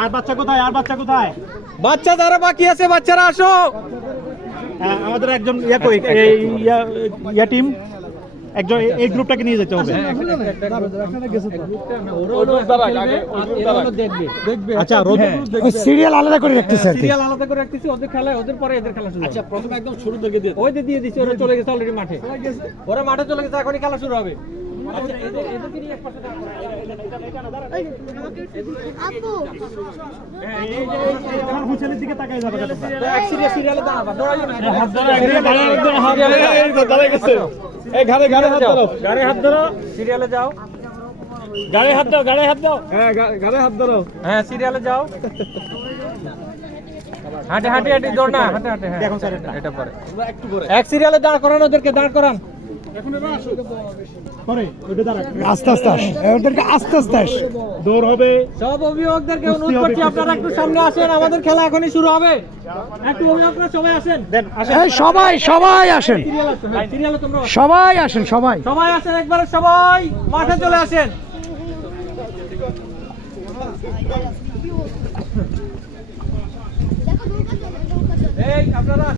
আর বাচ্চা কোথায়? আর বাচ্চা কোথায়? বাচ্চা যারা বাকি আছে বাচ্চারা আসো। আমাদের একজন ইয়া টিম একজন এই গ্রুপটাকে নিয়ে যেতে হবে। আচ্ছা, সিরিয়াল আলাদা করে রাখতেছে আর কি। সিরিয়াল আলাদা করে রাখতেছি, ওদের খেলা ওদের পরে এদের খেলা শুরু। আচ্ছা, প্রথমে একদম শুরু থেকে দিয়ে ওই দিয়ে দিছি, ওরা চলে গেছে অলরেডি মাঠে। ওরা মাঠে চলে গেছে, এখনই খেলা শুরু হবে। আচ্ছা, এদেরকে নিয়ে এক পাশে দাঁড় করা। আমার হুঁচেলের দিকে তাকাই যাবে। এক সিরিয়ালে দাঁড়াবা, দৌড়াইও না। এই ঘাড়ে হাত ধরো, ঘাড়ে হাত ধরো, সিরিয়ালে যাও। ঘাড়ে হাত দাও, ঘাড়ে হাত দাও। হ্যাঁ, ঘাড়ে হাত ধরো। হ্যাঁ, সিরিয়ালে যাও। হাঁটে হাঁটে হাঁটে দৌড় না, হাঁটে হাঁটে। হ্যাঁ, দেখো স্যার, এটা পরে একটু পরে এক সিরিয়ালে দাঁড় করান, ওদেরকে দাঁড় করান। পরে ওইটা দাঁড়া, আস্তে আস্তে আস, ওদেরকে আস্তে আস্তে আস। দৌড় হবে। সব অভিভাবকদেরকে অনুরোধ করছি, আপনারা একটু সামনে আসেন, আমাদের খেলা এখনই শুরু হবে। একটু অভিভাবকরা সবাই আসেন। দেন আসেন। এই সবাই আসেন, সিরিয়াল আসো, হ্যাঁ, সিরিয়ালে তোমরা আসো। সবাই আসেন, সবাই। সবাই আসেন, একবারে সবাই মাঠে চলে আসেন। এই আপনারা